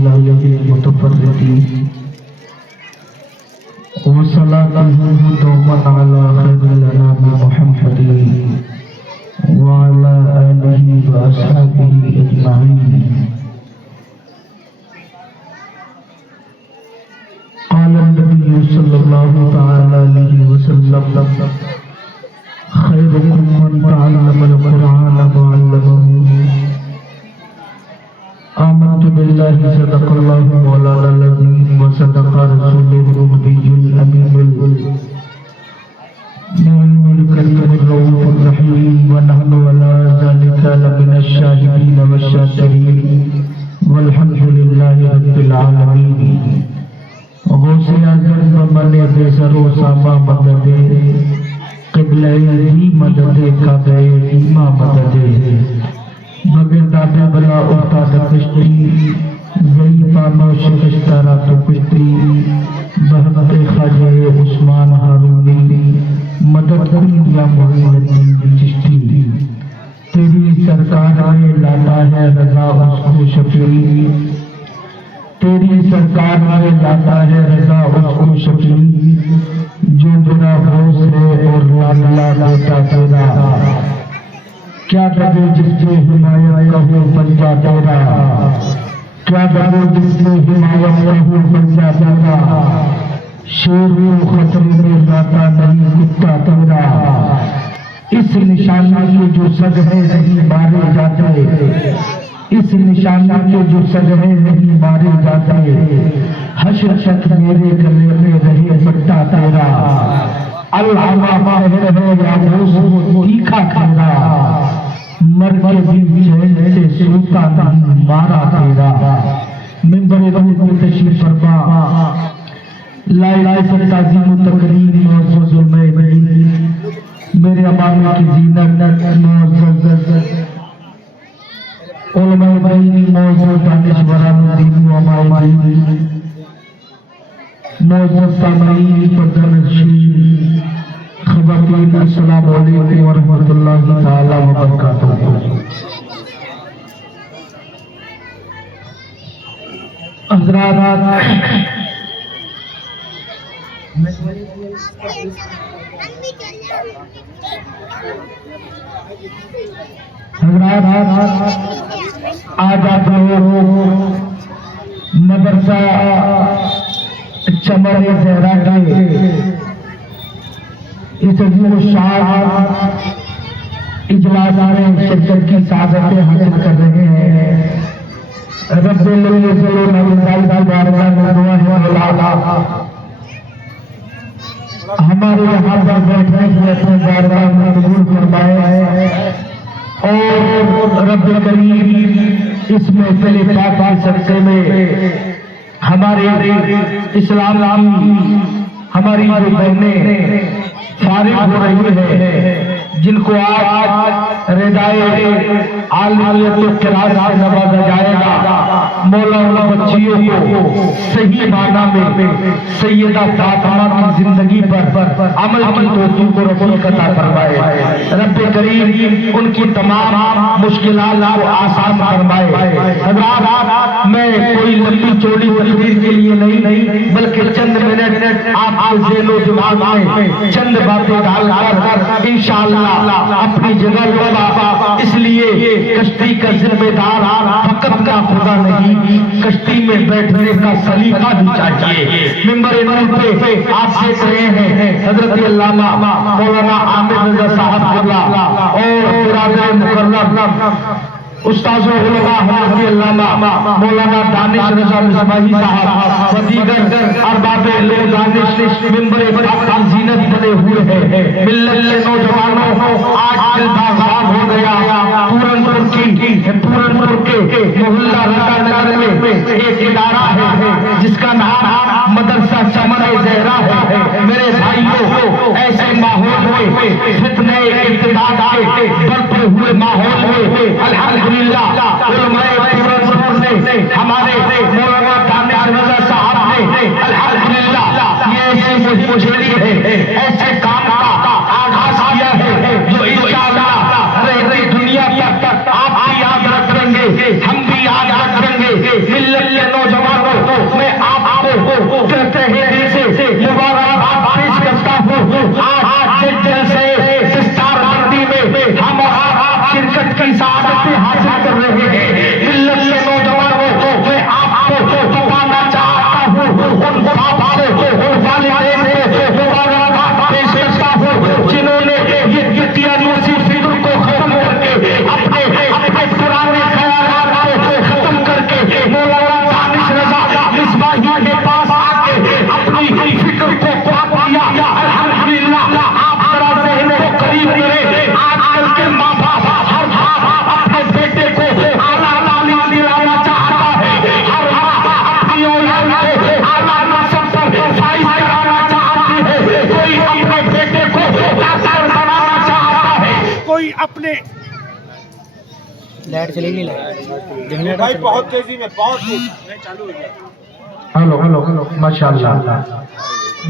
लिल्लाहि मुतफर्रिदी व सल्लल्लाहु दौमन अला खैरिल अनामी मुहम्मदी व अला आलिहि व अस्हाबिहि अजमाइन। क़ाल नबी सल्लल्लाहु तआला अलैहि वसल्लम खैरुकुम मन तअल्लमल कुरान व अल्लमहु। आमन्तु बिल्लाहि सदक़ल्लाहु मौलाना अज़ीम व सदक़ा रसूलुहुल नबियुल अमीनुल मुमिनुल करीमुर रऊफुर रहीम व नहनु अला ज़ालिका लमिनश शाहिदीन वश्शाकिरीन वल्हम्दुलिल्लाहि रब्बिल आलमीन। गौसे आज़म बमने बेसरो सामा मददे क़िबले ही मददे काबे ईमा मददे बगैर दादे बला उस्ताद कश्ती ज़ईफ़ानो शिकस्तारा तो कश्ती बहबते ख़ाजे उस्मान हारूनी मदद करी या मोइनुद्दीन चिश्ती। तेरी सरकार में लाता है रज़ा उसको शफ़ी, तेरी सरकार में लाता है रज़ा उसको शफ़ी, जो बिना होश है और लाला बेटा तेरा। क्या दबे जिसने हिमायत कहो पंजा तेरा, क्या दबे जिसने हिमायत कहो पंजा तेरा। शेर खतरे में जाता नहीं कुत्ता तेरा, इस निशाना के जो सग है नहीं मारे जाते, इस निशाना के जो सग है नहीं मारे जाते। हश्र तक मेरे गले में रहे पट्टा तेरा, अल्लामा महर है या तीखा तेरा। मर के भी चैन से सोता नहीं मारा तेरा। मिंबर रूह में तशरीफ फरमा लाइलाए ताज़ीम तकरीम मौजूद में मेरे अमाने की जीनत मौजूद उलमाए दीन मौजूद दानिशवरान दीन व अमाए दीन मौजूद सामईन पर्दानशीन ख़वातीन अस्सलामु अलैकुम व रहमतुल्लाहि तआला व बरकातुहू। हज़रात आज आप लोग मदरसा चमरे ज़हरा के इस अजीम शान इजलास में शिरकत की सादतें हासिल कर रहे हैं। रब्बुल इज़्ज़त की बारगाह में दुआ है अल्लाह हमारे यहाँ पर बैठने की अपने बारगाह में कबूल फरमाए और रब्बुल करीम इस महफ़िल पाक के सदक़े में हमारे इस्लाम हमारी जो बहनें फारिग हो रही है, जिनको आज रिदाए आलियत क़िरात से नवाजा जाएगा। मौला उन बच्चियों को सही माना में सैयदा फातिमा की जिंदगी पर अमल की तौफीक को रसूल अता फरमाए। रब्बे करीम उनकी तमाम मुश्किलात को आसान फरमाए। हज़रात मैं कोई लंबी चौड़ी तकरीर के लिए नहीं बल्कि चंद मिनट आपके ज़हन व दिमाग में चंद बातें डालकर इंशाअल्लाह अपनी जगह लौटा। इसलिए कश्ती का जिम्मेदार फकत का खुदा नहीं, कश्ती में बैठने का सलीका भी चाहिए। मिंबर नूर पे आप देख रहे हैं हजरत अल्लामा मौलाना आमिर रज़ा साहब और बिरादर मुकर्रम उस्ताद अल्लामा मौलाना दानिश रज़ा मिसबाही साहब व दीगर अरबाबे इल्म दानिश मिंबर की जीनत बने हुए हैं। मिल्लत के नौजवानों आज दिल बाज़ार हो गया। पूरनपुर के मोहल्ला रसानगर में एक इदारा है जिसका नाम मदरसा चमरे ज़हरा है। मेरे भाइयों ऐसे माहौल में फितने इत्तेदाद के बढ़ते हुए माहौल में अल्हम्दुलिल्लाह उलमाए पूरनपुर ने हमारे मौलाना दानिश रज़ा साहब ने अल्हम्दुलिल्लाह ये ऐसी मुझेली है ऐसे काम का आगाज किया है जो इंशाअल्लाह रहती दुनिया तक आप भी याद रखेंगे, हम भी याद रखेंगे। मिल्लत के नौजवान लाइट चली नहीं, लाइट भाई बहुत तेजी में, बहुत तेजी। हेलो हेलो माशाअल्लाह।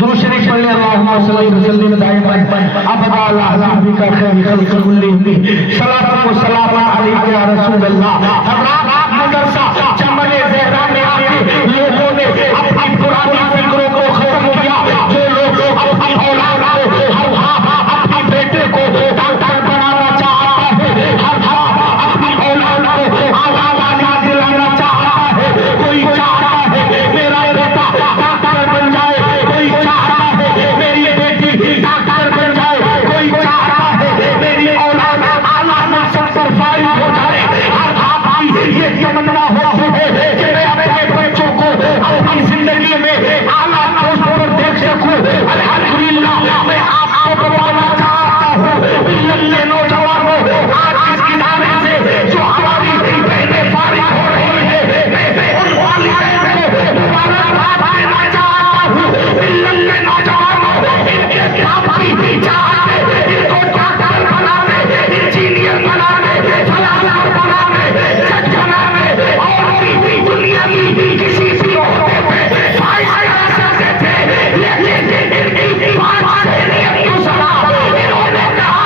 दूसरी पढ़ ले अल्लाहुम्मा सल्ली व सल्लिम दाइमन अबदा अला हबीबिका खैर खल्क़ कुल्लिहिम सलातु व सलाम अलैका या रसूल अल्लाह। हज़रात मदरसा चमन ज़हरा में आके लोगों ने अपनी पुरानी फिक्रों को खत्म किया। जो लोग अपनी औलाद को हर बाप अपने बेटे को डॉक्टर बनाना चाहता है, हर बाप अपनी औलाद को आला दिलाना चाहता है। कोई चाहता है मेरा बेटा डॉक्टर बन जाए, कोई चाहता है मेरी बेटी डॉक्टर बन जाए, कोई चाहता है मेरी औलाद आला मकसद पर फाइज हो जाए। हर बाप की ये तमन्ना होती है कि मैं अपने बच्चों को अपनी जिंदगी में आला पोस्ट पर देख सकूं। अल्हम्दुलिल्लाह मैं आपको बताना चाहता हूँ मिल्लत के नौजवानों, आज इस किनारे से जो हमारी बहनें फारिग हो रही है, मैं उन वालिदैन को मुबारकबाद देना चाहता हूँ। मिल्लत के नौजवानों, इनके बाप की चाहत है इनको डॉक्टर बनाने, इंजीनियर बनाने, फलाना बनाने, जज बनाने और भी दुनिया की किसी भी ओहदे पे फाइज कर सकते थे। लेकिन इनकी बात शरीयत को सलाह इन्होंने कहा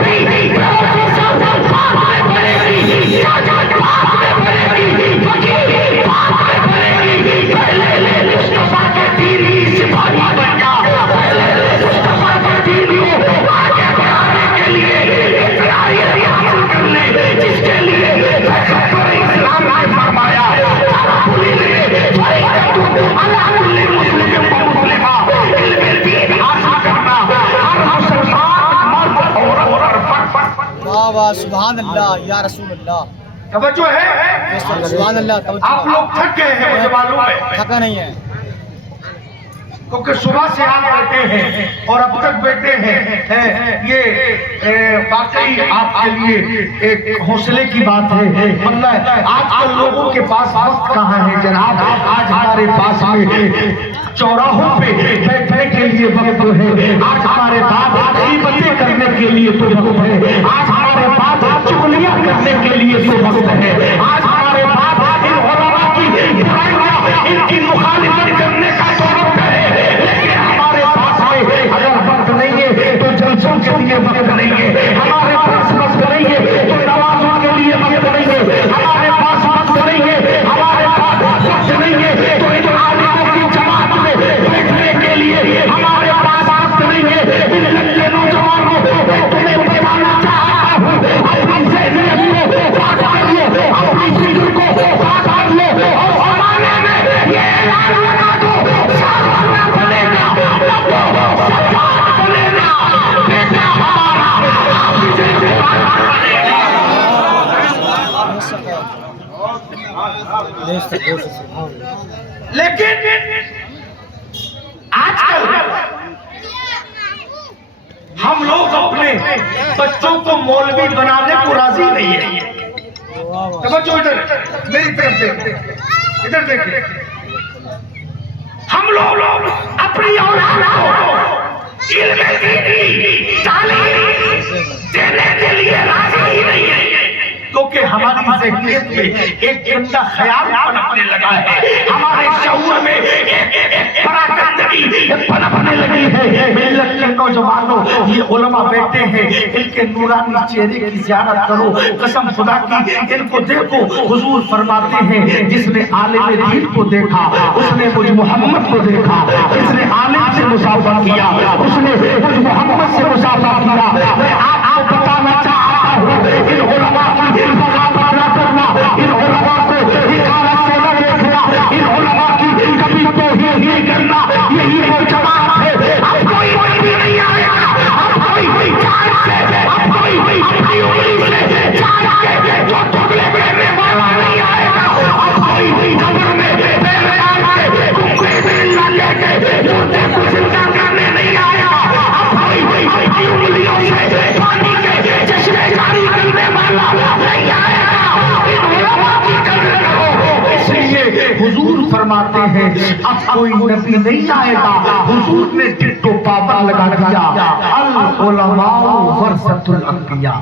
बेटी प्रोफेसर बाद में बनेगी, जज बाद में बनेगी, वकील बाद में बनेगी, पहले मुस्तफा के दीन की सिपाही बन जा। पहले मुस्तफा के दीन को आगे बढ़ाने के लिए इकरार हासिल कर ले, जिसके लिए पैगंबर इस्लाम ने फरमाया तारापुली ने फरीदतु अला कुल्ली मुस्लिम व मुस्लिमा, इल्म दीन हासिल करना हर मुसलमान मर्द औरत पर वाह वाह सुभान अल्लाह या रसूल अल्लाह। तवज्जो है। सुभान अल्लाह। तवज्जो। आप लोग थक गए हैं, मुझे मालूम है, थका नहीं है, क्योंकि सुबह से आप बैठे हैं और अब तक बैठे हैं। ये वाकई आपके लिए एक हौसले की बात है। मतलब आजकल लोगों के पास वक्त कहाँ है जनाब। आज हमारे पास में चौराहों पे बैठने के लिए वक्त है, आज हमारे पास गीबतें करने के लिए तो वक्त है, आज हमारे पास चुगलियां करने के लिए तो वक्त है, आज हमारे पास इन उलमा की बुराइयां इनकी मुखालिफत करने का तो वक्त है। लेकिन हमारे पास में अगर वक्त नहीं है तो जलसों के लिए वक्त नहीं है, हमारे पास वक्त नहीं है तो नमाजों के लिए वक्त नहीं है, हमारे पास वक्त नहीं है, हमारे पास वक्त नहीं है तो इन आलिमों की जमात में बैठने के लिए हमारे पास वक्त नहीं है। इन लड़के नौजवानों मैं तुम्हें बताना चाहता हूँ अपनी ज़हनियत को पाक कर लो, अपनी फिक्र को पाक कर लो और ज़माने में ये ऐलान लगा दो सावरना बनेगा, सत्तार बनेगा, बेटा हमारा हाफिज़ कुरान बनेगा। लेकिन आजकल हम लोग अपने बच्चों को मौलवी बनाने को राजी नहीं है। समझो, इधर मेरी तरफ देखो, इधर देखो, हम लोग अपनी औलाद को इल्म दीनी तालीम देने के लिए राजी ही नहीं है, क्योंकि हमारी ज़हनियत में एक गंदा ख्याल पनपने लगा है, हमारे शऊर में एक परागंदगी पनपने लगी है। मिल्लत के नौजवानों, ये उलमा बैठे हैं, इनके नूरानी चेहरे की ज़ियारत करो, कसम खुदा की इनको देखो। हुजूर फरमाते हैं जिसने आलिम दीन को देखा उसने मुझ मोहम्मद को देखा, जिसने आलिम से मुसाफा किया उसने मुझ मोहम्मद से मुसाफा किया। मैं आपको बताना चाहता हूँ इन उलमा की बगावत न करना, इन उलमा को हिकारत से न देखना, इन उलमा की कभी तौहीन नहीं करना, यही वो जमात है। अब कोई भी नहीं आएगा, अब कोई जान से, अब कोई अपनी उंगली से जान के जो टुकड़े करने वाला नहीं आएगा, अब कोई कब्र में पैर डाल के कुंभे में लेके मुर्दे को जिंदा करने नहीं आएगा, अब कोई अपनी उंगलियों से पानी के चश्मे जारी करने वाला नहीं आएगा। इन उलमा की कदर करो। इसलिए हुजूर फरमाते हैं अब कोई नबी नहीं आएगा। हुजूर ने टिट्टो पापा लगा दिया, अल उलमा वरसतुल अंबिया।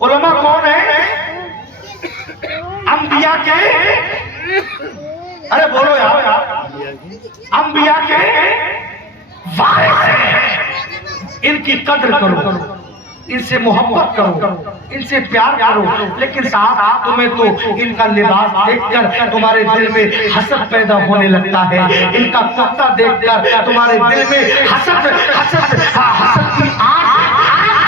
उलमा कौन है? अंबिया के, अरे बोलो यार, अंबिया के वारिस हैं। इनकी कद्र करो, इनसे मोहब्बत करो, इनसे प्यार करो। लेकिन साहब तुम्हें तो इनका लिबास देखकर तुम्हारे दिल में हसद पैदा होने लगता है, इनका कुर्ता देखकर तुम्हारे दिल में हसद की आग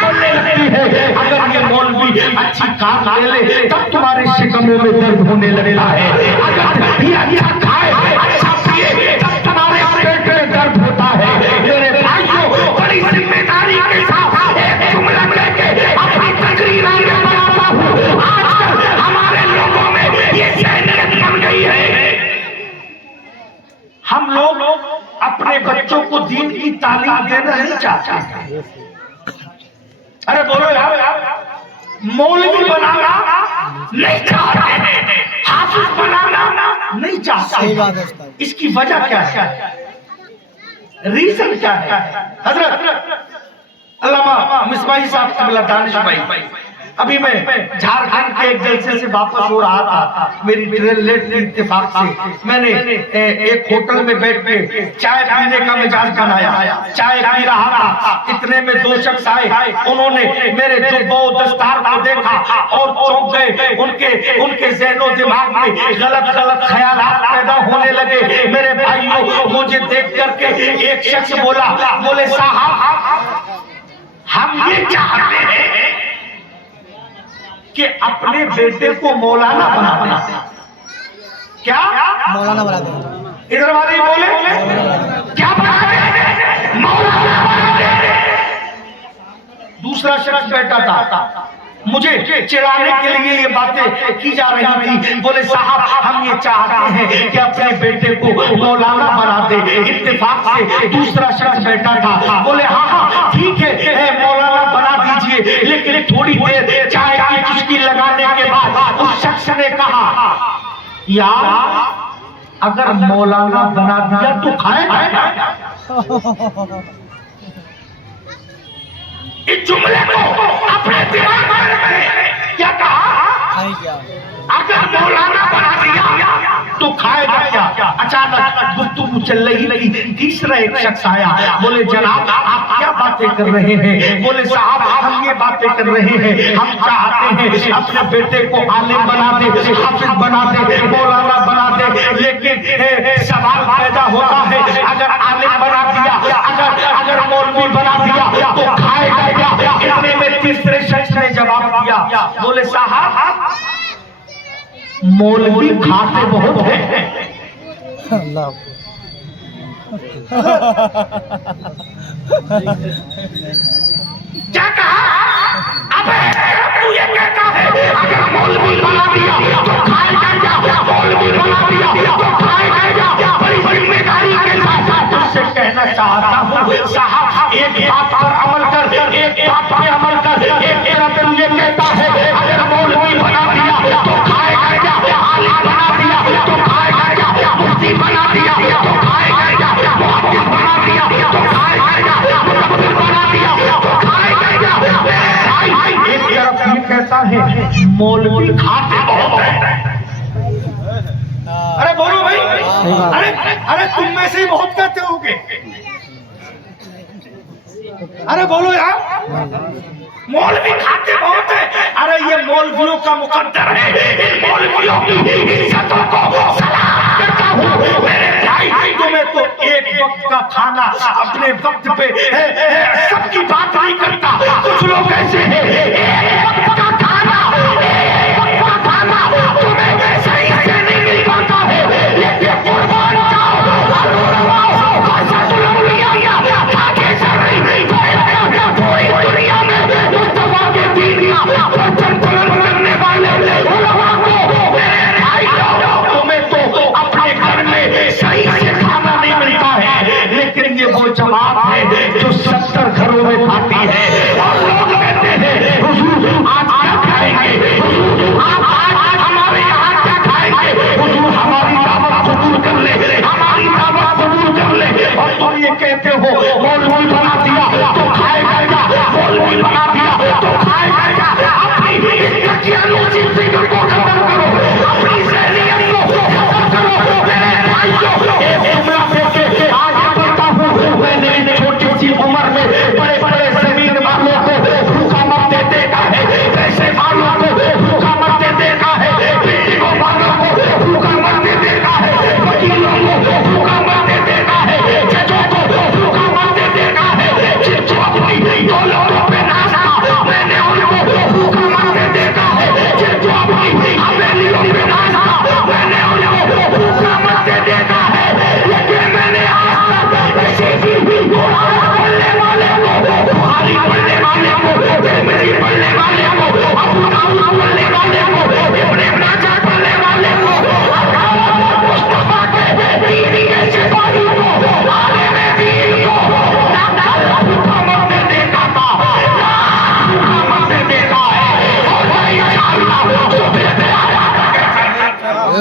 बोलने लगती है। अगर ये मौलवी अच्छी कार ले ले तब तुम्हारे शिकमों में दर्द होने लगता है। अगर ये अच्छा खाए, अच्छा पिए तब तुम्हारे पेट में दर्द होता है। मेरे भाइयों, बड़ी जिम्मेदारी के साथ एक जुमला कहके अपनी तकरीर आगे बढ़ाता हूँ। आजकल हमारे लोगों में ये जहनियत बन गई है, हम लोग अपने बच्चों को दीन की तालीम देना नहीं चाहते। अरे बोलो यार, मौलवी बनाना नहीं चाहते हैं, हाफिज बनाना नहीं चाहते। इसकी वजह क्या है? रीजन क्या है? हजरत अल्लामा मिसबाही साहब क़िबला दानिश भाई, अभी मैं झारखंड के एक जलसे से वापस हो रहा था, मेरी ट्रेन लेट थी। इत्तेफाक से मैंने एक होटल में बैठ के चाय पीने का मिजाज बनाया, चाय पी रहा था। इतने में दो शख्स आए, उन्होंने मेरे जुब्बो दस्तार को देखा और चौंक गए। उनके ज़हनो दिमाग में गलत ख्यालात पैदा होने लगे। मेरे भाइयों, मुझे देख करके एक शख्स बोले साहब, हम ये चाहते हैं कि अपने बेटे को मौलाना बना दें। क्या मौलाना बना दो। इधर वाले बोले क्या बना दे? मौलाना बना दे। दूसरा शख्स बैठा था, मुझे चिढ़ाने के लिए ये बातें की जा रही थी। बोले साहब, हम ये चाहते हैं कि अपने बेटे को मौलाना बना दे। इत्तेफाक से दूसरा शख्स बैठा था, बोले हाँ ठीक है, मौलाना बना दीजिए। लेकिन थोड़ी देर चाय की चुस्की लगाने के बाद उस शख्स ने कहा, यार अगर मौलाना बना दिया तो खाएगा क्या? इस जुमले को अपने दिमाग में रखें। क्या कहा? अगर मौलाना बना दिया तो खाएगा क्या? अचानक गुफ्तगू चल रही थी, तीसरा एक शख्स आया। बोले जनाब, आप क्या बातें कर रहे हैं? बोले साहब, हम ये बातें कर रहे हैं, हम चाहते हैं अपने बेटे को आलिम बना दे, हाफिज बना दे, मौलाना बना दे। लेकिन सवाल पैदा होता है, अगर आलिम बना दिया, अगर मौलवी बना दिया तो खाएगा क्या? इतने में तीसरे शख्स ने जवाब दिया, बोले साहब, मौलवी खाते बहुत है। क्या कहा? अबे तू ये कहता है अगर मौलवी बना दिया तो खाएगा क्या? मौलवी बना दिया तो खाएगा क्या? बड़ी जिम्मेदारी के साथ तुझसे कहना चाहता हूँ साहब, एक बात पर अमल कर, एक बात पे अमल कर। एक तेरा दिल ये कहता है अगर मौलवी बना दिया तो खाएगा क्या? आलिम बना दिया तो खाएगा क्या? मुफ्ती बना दिया तो खाएगा क्या? मुहद्दिस बना दिया तो खाएगा क्या? मुफस्सिर बना दिया तो खाएगा क्या? एक तरफ ये कहता है मौलवी खाते बहुत है। अरे बोलो भाई, अरे तुम में से ही बहुत कहते होगे। अरे बोलो यार, मौलवी खाते बहुत है। अरे ये मौलवियों का मुकद्दर है, इन मौलवियों की इज्जतों को सलाम करता हूँ। मेरे भाई, तुम्हें तो एक वक्त का खाना अपने वक्त पे सबकी बात नहीं करता। कुछ लोग ऐसे हैं, एक वक्त का खाना तुम्हें सही से नहीं मिल पाता है। लेकिन कुर्बान जाओ, पूरी दुनिया में मुस्तफा के दीन का परचम बुलंद करने वाले उलमा को, तुम्हें तो अपने घर में सही से खाना नहीं मिलता है। लेकिन ये वो जमात है जो 70 घरों में खाती है और लोग कहते हैं हुजूर आज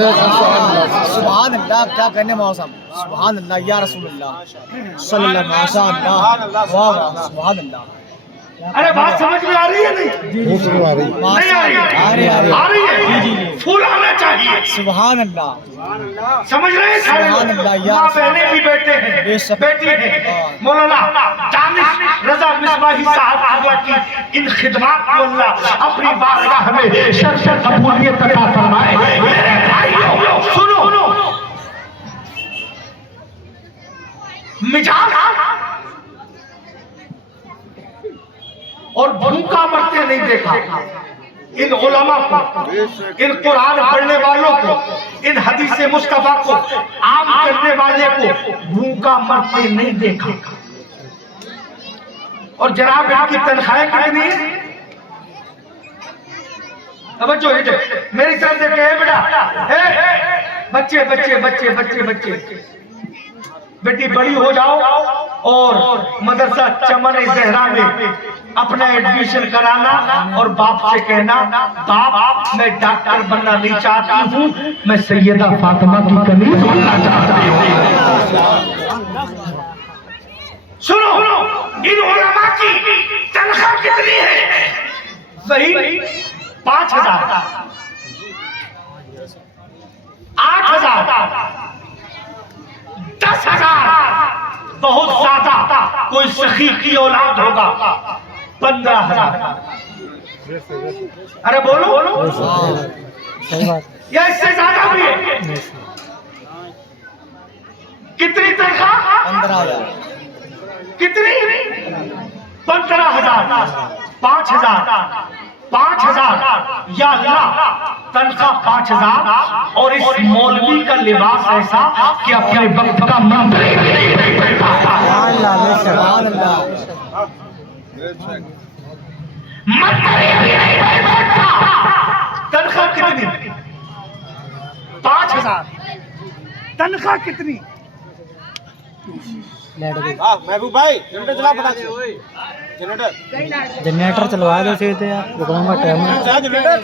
सुभान अल्लाह, क्या कहने मौसम, सुभान अल्लाह या रसूल अल्लाह सल्लल्लाहु अलैहि वसल्लम, वाह वाह सुभान अल्लाह। अरे बात समझ में आ रही है नहीं? नहीं आ रही है? आ रही है। फूल आना चाहिए। सुभान अल्लाह, समझ रहे हैं? सुभान अल्लाह या माँ बहने भी बैठे हैं, बेटी है मौलाना दानिश रजा मिसबाही साहब अल्लाह की इन खिदमत को अल्लाह अपनी बारगाह में शर्फ कबूलियत अता फरमाए। मेरे भाइयों सुनो, मिजाज और भूखा मरते नहीं देखा। इन उलमा को, इन कुरान पढ़ने वालों को, इन हदीस मुस्तफा को आम करने वाले को भूखा मरते नहीं देखा। और जनाब इनकी तनख्वाहें कितनी है? समझो इधर मेरी तरफ देखे बेटा, बच्चे बच्चे बच्चे बच्चे बच्चे बेटी बड़ी हो जाओ और मदरसा चमन ज़हरा में अपना एडमिशन कराना और बाप से कहना, बाप मैं डॉक्टर बनना नहीं चाहती हूँ, मैं सैयदा फातिमा की कमीज बनना चाहती हूँ। सुनो, इन उलमा की तनख्वाह कितनी है? वही 5,000, 8,000, 10,000 बहुत ज्यादा। कोई सखी की औलाद होगा 15,000। अरे बोलो सही बात, या इससे ज्यादा भी है? कितनी तनख्वाह? 15,000, कितनी? 15,000, 5,000, 5,000 या अल्लाह तनख्वाह 5,000 और इस मौलवी का लिबास ऐसा कि अपने वक्त का मंत्री भी नहीं बैठता। सुभान अल्लाह, मंत्री भी नहीं बैठता। तनख्वाह कितनी? 5,000। तनख्वाह कितनी? महबूब भाई जनरेटर चला, पता जनरेटर चलवा दो सीधे यार, रुकूंगा टाइम में। जनरेटर।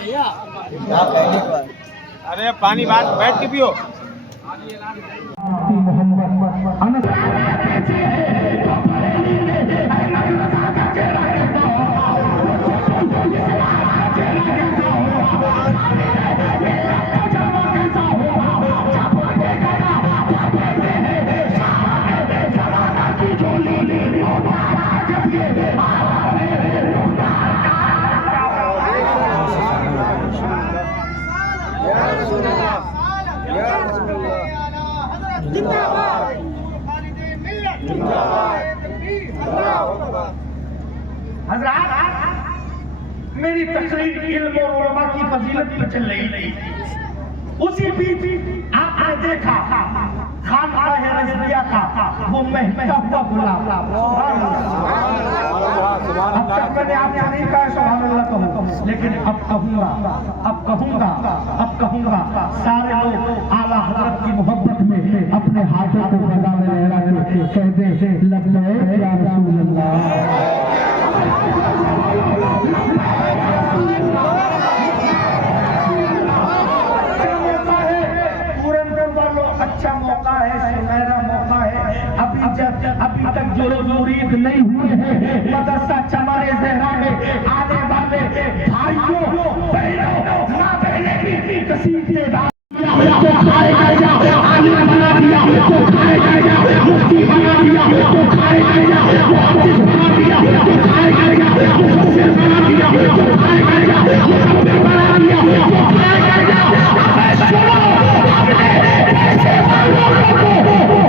अरे पानी बैठ के पियो। हज़रात, मेरी तकरीर इल्म और उलमा की फजीलत पर चल रही थी। उसी बीच आपने देखा खानकाह रज़विया का वो महकता हुआ गुलाब। अब तक मैंने आपने नहीं कहा सुभान अल्लाह कहूँ, लेकिन अब कहूँगा सारे लोग आला हज़रत की मोहब्बत में अपने हाथों को फज़ा में लहरा के कह दे लब्बैक या रसूल अल्लाह। अच्छा मौका है, सुनहरा मौका है। अभी तक जो मुरीद नहीं हुए हैं मदरसा चमन ज़हरा में आने वाले भाइयों बहनों माँ बहने की कसीदेदार तो खाएगा या आलिम बना दिया तो खाएगा या मुफ्ती बना दिया तो खाएगा या मुहद्दिस बना दिया तो खाएगा या मुफस्सिर बना दिया तो खाएगा या मुफस्सिर बना दिया तो खाएगा या। सुनो, हमने ऐसे वालों को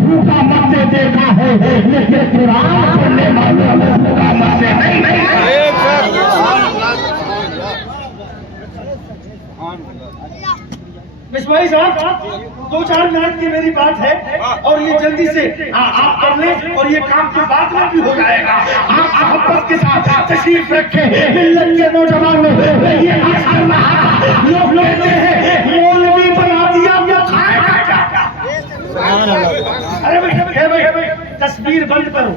भूखा मरते देखा है, लेकिन कुरान पढ़ने वालों को भूखा मरते नहीं। मिसबाही साहब 2-4 मिनट की मेरी बात है और ये जल्दी से आप कर लें और ये काम के बाद में भी हो जाएगा। आप मोहब्बत के साथ तशरीफ रखें। मिल्लत के नौजवानों ये असर लोग कहते हैं मौलवी बना दिया तो खाएगा क्या? अरे भाई तस्वीर बंद करो।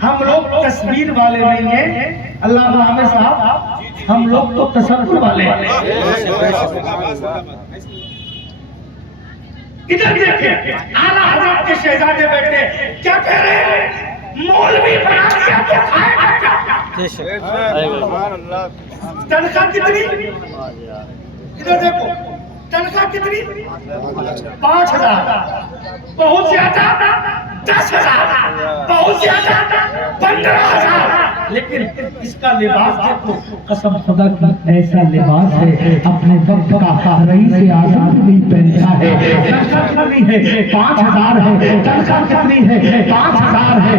हम लोग तस्वीर वाले नहीं हैं अल्लाह आमिर साहब, हम लोग तो तसव्वुर वाले हैं। इधर देखिए आला हजरत के शहजादे बैठे क्या कह रहे हैं, मौलवी बना दिया तो खाएगा क्या? तनख्वाह कितनी? इधर देखो तनख्वाह कितनी? 5,000, बहुत ज्यादा 10,000, बहुत ज्यादा 15,000। लेकिन इसका लिबास देखो, कसम खुदा की ऐसा लिबास है अपने वक्त का रईस आज़म भी पहनता है। तनख्वाह कितनी है? 5,000 है। तनख्वाह कितनी है? 5,000 है।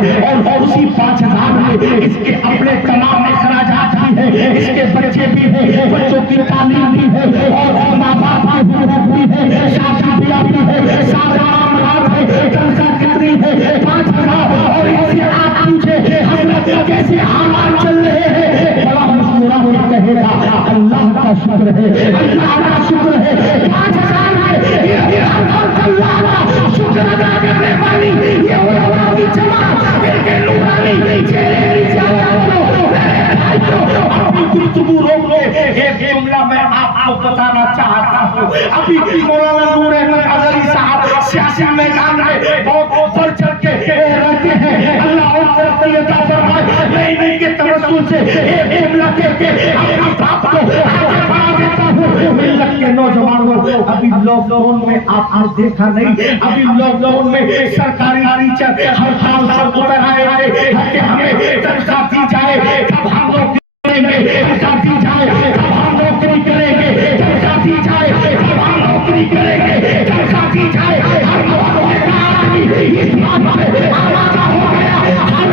और उसी 5,000 में इसके अपने तमाम अखराजात भी है, इसके बच्चे भी है, बच्चों की तालीम भी है, और माँ बाप की हुकूक भी है, शादी ब्याह भी है, सारे मामलात है। तनख्वाह कितनी है? 5,000। और इनसे आप पूछे हजरत कैसे हालात चल रहे हैं, बड़ा मुस्कुरा हुआ कहेगा अल्लाह का शुक्र है, अल्लाह का शुक्र है। 5,000 है, ये अल्लाह का शुक्र अदा करने वाली ये उलमा की जमात, इनके नूरानी चेहरे की ज़ियारत करो। अपनी गुफ्तगू रोक लो, एक जुमला मैं आपको बताना चाहता हूँ। अभी मौलाना नूर अहमद अज़हरी साहब सियासी मैदान में बहुत बढ़ चढ़ के रहते हैं, अल्लाह उनको अता फरमाए। मैं इन्हीं के तवज्जुह से एक जुमला कह के अपनी बात को आगे बढ़ा देता हूँ। मिल्लत के नौजवानों, अभी लॉकडाउन में आपने देखा नहीं, अभी लॉकडाउन में सरकारी टीचर हड़ताल पर उतर आए थे कि हमें तनख्वाह दी जाए, तब हम लोग करेंगे, तनख्वाह दी जाए तब हम नौकरी करेंगे, तनख्वाह दी जाए तब हम नौकरी करेंगे, तनख्वाह दी जाए। हर आदमी इस बात पे आमादा हो गया, हर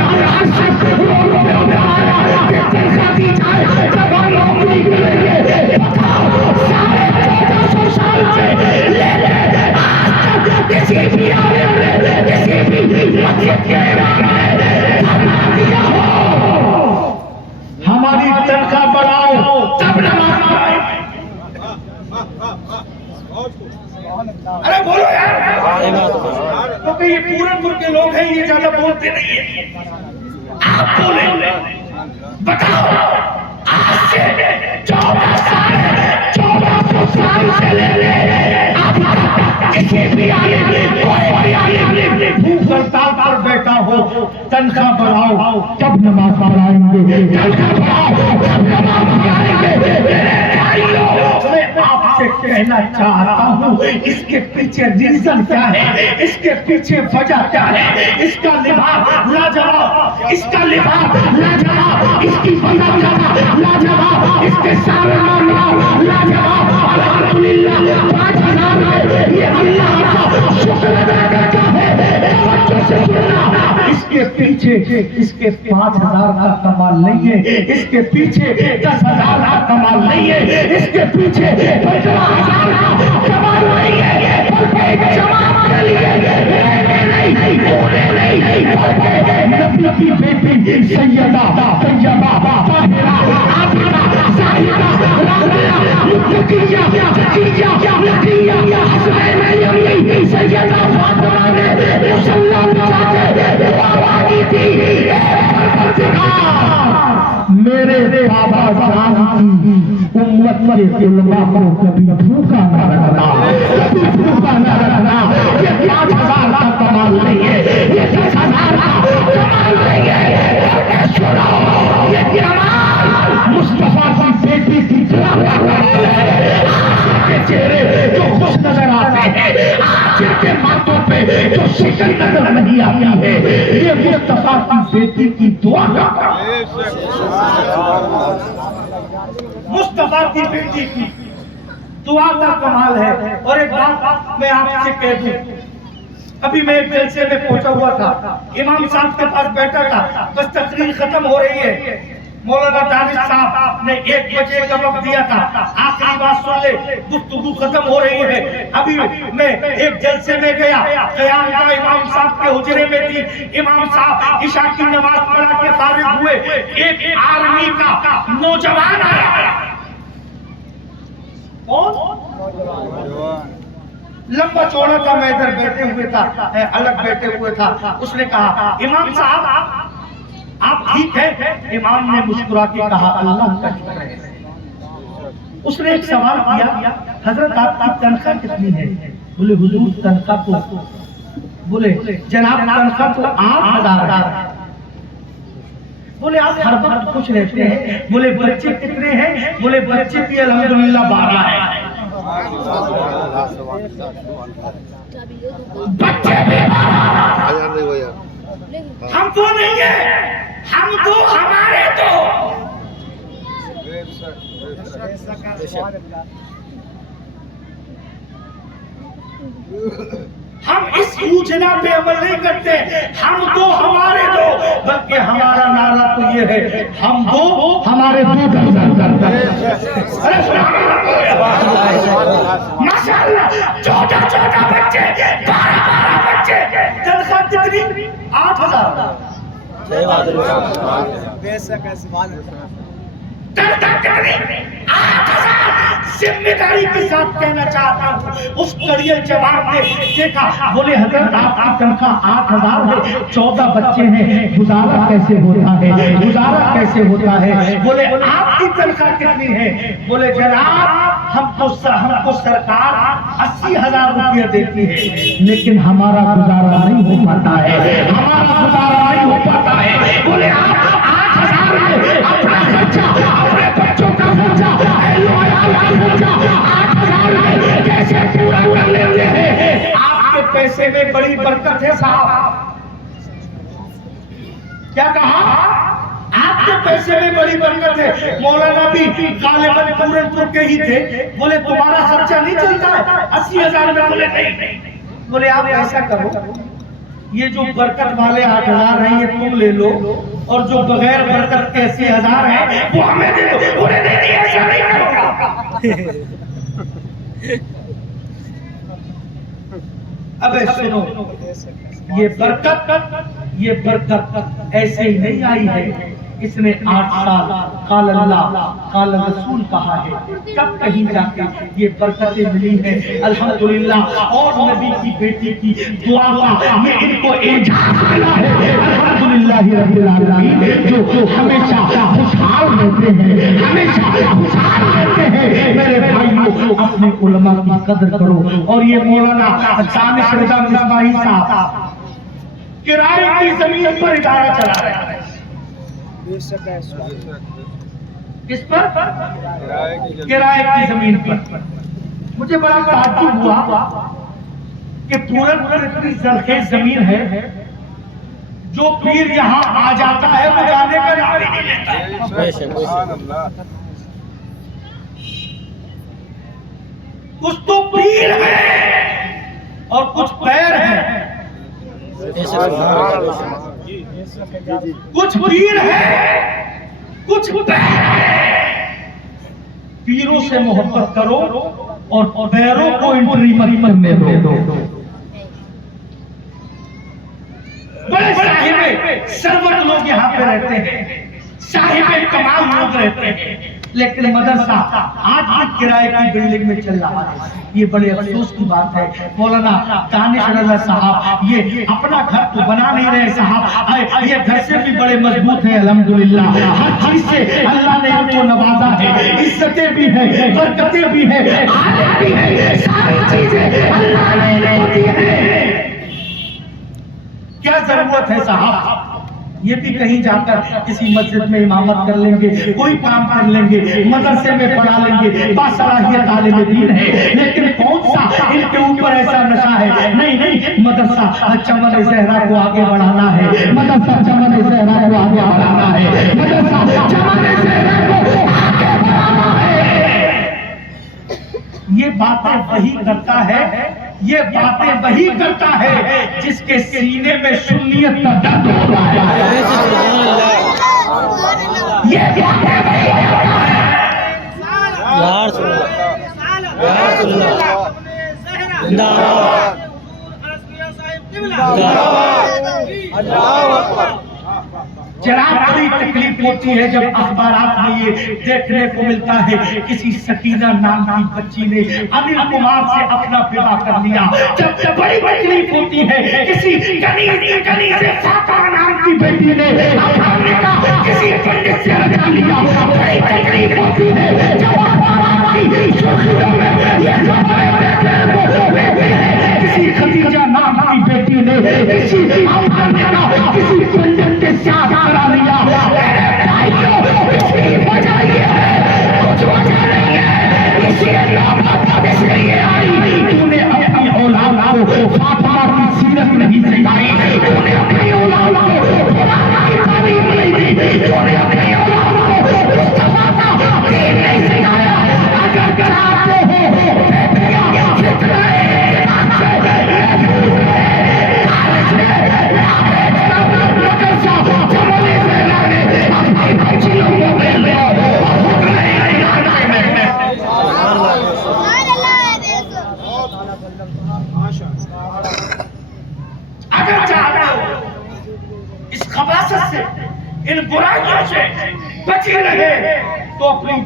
शख्स रोड पे उतर आया कि तनख्वाह दी जाए तब हम नौकरी करेंगे। बताओ, साढ़े 1400 साल से लेके आज तक किसी भी आलिम ने, किसी भी मस्जिद के इमाम ने धरना दिया हो हमारी तनख्वाह बढ़ाओ तब नमाज पढ़ाएंगे? अरे बोलो यार, क्योंकि ये पूरनपुर के लोग हैं, ये ज्यादा बोलते नहीं है। आप बोले, बताओ, आज से 1400 साल से ले अब किसी भी आलिम, कोई भी आलिम भूख हड़ताल पर बैठा हो, तनख्वाह बढ़ाओ तब नमाज पढ़ाएंगे, तनख्वाह बढ़ाओ तब नमाज पढ़ाएंगे। मैं आपसे कहना चाहता हूँ, इसके पीछे रीजन क्या है, इसके पीछे वजह क्या है? इसका लिबास लाजवाब, इसका लिबास लाजवाब, इसकी वजह लाजवाब, इसके सारे मामला लाजवाब। अल्हम्दुलिल्लाह 5,000 में ये अल्लाह का शुक्र अदा करता है। तवज्जो से सुनना, इसके पीछे इसके 5,000 का कमाल नहीं है, इसके पीछे 10,000 का कमाल नहीं है, इसके पीछे 15,000 का कमाल नहीं है, बल्कि जमात के लिए नहीं, नबी की बेटी सैयदा तैयबा ताहिरा आतिका साहिबा राबिया मुत्तकिया तकिया लकिया हसनैन यमी सैयदा फातिमा ने मुसल्ला बिछा के दुआ मांगी थी, मेरे बाबा जान की उम्मत के उलमा को कभी भूखा न रखना, कभी भूखा न रखना। ये 5,000 का कमाल नहीं है, ये 10,000 का कमाल नहीं है। सुनो, ये कमाल मुस्तफा की बेटी की चेहरे जो खुश नजर आते हैं, आज के माथों पे जो शिकन नजर नहीं आती है, ये मुस्तफा की बेटी की दुआ का, मुस्तफा की बेटी की दुआ का कमाल है। और एक बात मैं आपसे कह दूं, अभी मैं एक जलसे में पहुंचा हुआ था, इमाम साहब के पास बैठा था, बस तकरीर खत्म हो रही है, मौलाना दानिश साहब ने 1 बजे का वक्त दिया था, आखिरी बात सुन ले, गुफ्तगू खत्म हो रही है। अभी मैं एक जलसे में गया, क़याम का इमाम साहब के हुजरे में थी, इमाम साहब इशा की नमाज पढ़ा के फारिग हुए, एक आर्मी का नौजवान आया। कौन? लंबा चौड़ा था, मैं इधर बैठे हुए था, अलग बैठे हुए था। उसने कहा, इमाम साहब आप ठीक है? इमाम ने मुस्कुरा के कहा, अल्लाह का शुक्र है। उसने एक सवाल किया, हजरत आपकी तनख्वाह कितनी है? बोले हुजूर तनख्वाह तो, बोले जनाब तनख्वाह तो 8,000। बोले आप हर वक्त खुश रहते हैं। बोले बच्चे कितने हैं? बोले बच्चे भी अल्हम्दुलिल्लाह 12 हैं। बच्चे भी 12। हम तो नहीं है, हम तो हमारे तो। हम इस योजना पे अमल नहीं करते, हम दो हमारे दो, बल्कि हमारा नारा तो ये है, हम दो हमारे दो। माशाअल्लाह, 14 बच्चे, 12 बच्चे, तनख्वाह कितनी? 8,000। जिम्मेदारी के साथ कहना चाहता हूँ, उस कड़ियल जवाब ने देखा, बोले हजरत आपकी तनख्वाह 8,000 है, 14 बच्चे हैं, गुजारा कैसे होता है? गुजारा कैसे होता है? बोले आपकी तनख्वाह कितनी है? बोले जनाब हमको सरकार 80,000 रुपया देती है, लेकिन हमारा गुजारा नहीं हो पाता है, हमारा गुजारा नहीं हो पाता है। बोले आप 8,000 में अपना खर्चा, अपने बच्चों का खर्चा, खर्चा 8,000 में कैसे पूरा कर लेते हैं? आपके पैसे में बड़ी बरकत है साहब। क्या कहा? आपके पैसे में बड़ी बरकत है। मौलाना भी गालिबन पूरनपुर के ही थे। बोले तुम्हारा खर्चा नहीं चलता है 80,000 में? बोले नहीं। बोले आप ऐसा करो, ये जो बरकत वाले 8,000 हैं ये तुम ले लो, और जो बगैर बरकत के 80,000 हैं वो हमें दे दो। बोले नहीं, ऐसा नहीं करूंगा। अबे सुनो, ये बरकत ऐसे ही नहीं आई है, इसने 8 साल काल अल्लाह काल रसूल कहा है, तब कहीं जाके ये बरकतें मिली हैं अल्हम्दुलिल्लाह। और नबी की बेटी की दुआ का ये इनको एजाज मिला है अल्हम्दुलिल्लाह रब्बिल आलमीन, जो हमेशा खुशहाल रहते हैं, हमेशा खुशहाल रहते हैं। मेरे भाइयों, अपने उलमा की कदर करो। और ये मौलाना दानिश रजा मिसबाही साहब किराए की जमीन पर इदारा चला रहे हैं। किस पर? किराए की जमीन पर। मुझे बड़ा ताज्जुब हुआ कि पूरनपुर इतनी जरखेज जमीन है, जो पीर यहाँ आ जाता है वो जाने का नाम ही नहीं लेता। कुछ तो पीर है और कुछ पैर है, कुछ पीर है कुछ पैर है। पीरों से मोहब्बत करो और पैरों को एंट्री मत करने दो। बड़े साहिबे सरवत लोग यहाँ पे रहते हैं, साहिबे कमाल लोग रहते हैं, लेकिन मदरसा आज भी किराए की बिल्डिंग में चल रहा है। ये बड़े अफसोस की बात है। मौलाना दानिश रजा साहब ये अपना घर तो बना नहीं रहे साहब, ये घर से भी बड़े मजबूत है अल्हम्दुलिल्लाह। हर चीज से अल्लाह ने इनको नवाजा है, इज्जतें भी है, बरकतें भी है, आले भी है, सारी चीजें अल्लाह ने दी है। क्या जरूरत है साहब? ये भी कहीं जाकर किसी मस्जिद में इमामत कर लेंगे, कोई काम कर लेंगे, मदरसे में पढ़ा लेंगे, बासलाहियत आलिम दीन है, लेकिन कौन सा इनके ऊपर ऐसा नशा है? नहीं, मदरसा चमन ज़हरा को आगे बढ़ाना है, मदरसा चमन ज़हरा को आगे बढ़ाना है, मदरसा चमन ज़हरा को आगे बढ़ाना है। ये बातें वही करता है, ये बातें वही करता है जिसके सीने में सुन्नियत का दर्द होता है। ये बातें वही करता है। जनाब बड़ी तकलीफ होती है जब अखबारात में ये देखने को मिलता है किसी सकीना नाम की बच्ची ने अनिल कुमार से अपना विवाह कर लिया। जब बड़ी तकलीफ होती है किसी कनी से फातिमा नाम की बेटी ने अपना निकाह किसी पंडित से रचा लिया। बड़ी तकलीफ होती है जब अखबारात की सुर्खियों में ये खबरें देखने को मिलती है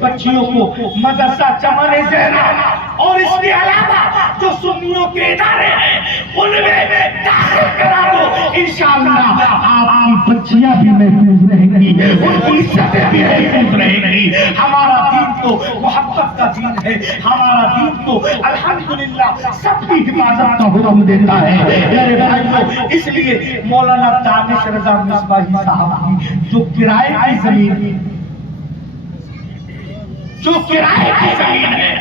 बच्चियों को मदरसा चमन ज़हरा और इसके अलावा जो सुन्नियों के इदारे हैं उनमें दाखिल करा दो। इंशाअल्लाह आपकी बच्चियां भी महफूज रहेंगी, उनकी इज्जतें भी महफूज रहेंगी। हमारा दीन तो मोहब्बत का दीन है, हमारा दीन तो अल्हम्दुलिल्लाह सबकी हिफाजत का हुक्म देता है मेरे भाइयों। इसलिए मौलाना दानिश रजा मिसबाही साहब की जो किराए की जमीन है, जो किराए की जमीन है,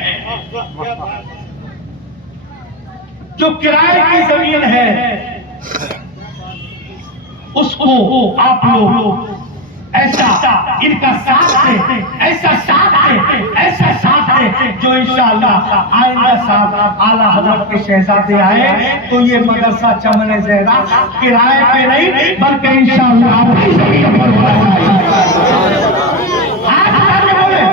जो किराए की जमीन है, उसको आप लोग ऐसा इनका साथ दे, ऐसा साथ दे, ऐसा साथ दे जो इंशाअल्लाह आइंदा साल आला हजरत के शहजादे आए तो ये मदरसा चमन ज़हरा किराए पे नहीं बल्कि इंशाअल्लाह आपकी जमीन पर होना चाहिए। हाथ उठा के बोले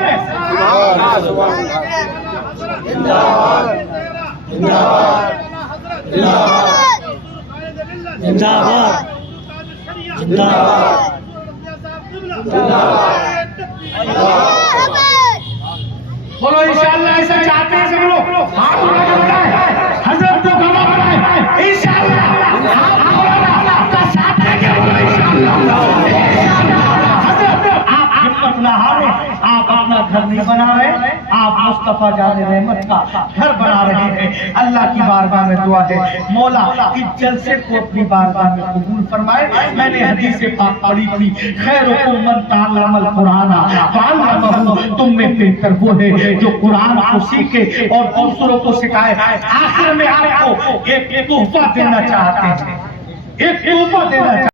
जिंदाबाद जिंदाबाद जिंदाबाद जिंदाबाद बोलो इंशाअल्लाह ऐसा चाहते हैं सब लोग। हाथ उठा के बताएं हजरत को गवाह बनाएं इंशाअल्लाह। हाथ मौलाना का साथ देंगे बोलो इंशाअल्लाह। हजरत आप हिम्मत ना हारे, आप अपना घर नहीं बना रहे, आप मुस्तफा जाने रहमत का घर बना रहे हैं। अल्लाह की बारगाह में दुआ है मौला इस जलसे को अपनी बारगाह में कबूल फरमाए। मैंने हदीस पाक पढ़ी थी खैरुकुम मन तअल्लमल कुराना फअल्लमहु, तुम में बेहतर वो है जो कुरान को सीखे और दूसरों को सिखाए। आखिर में आपको एक तोहफा देना चाहते हैं, एक तोहफा देना चाहते हैं।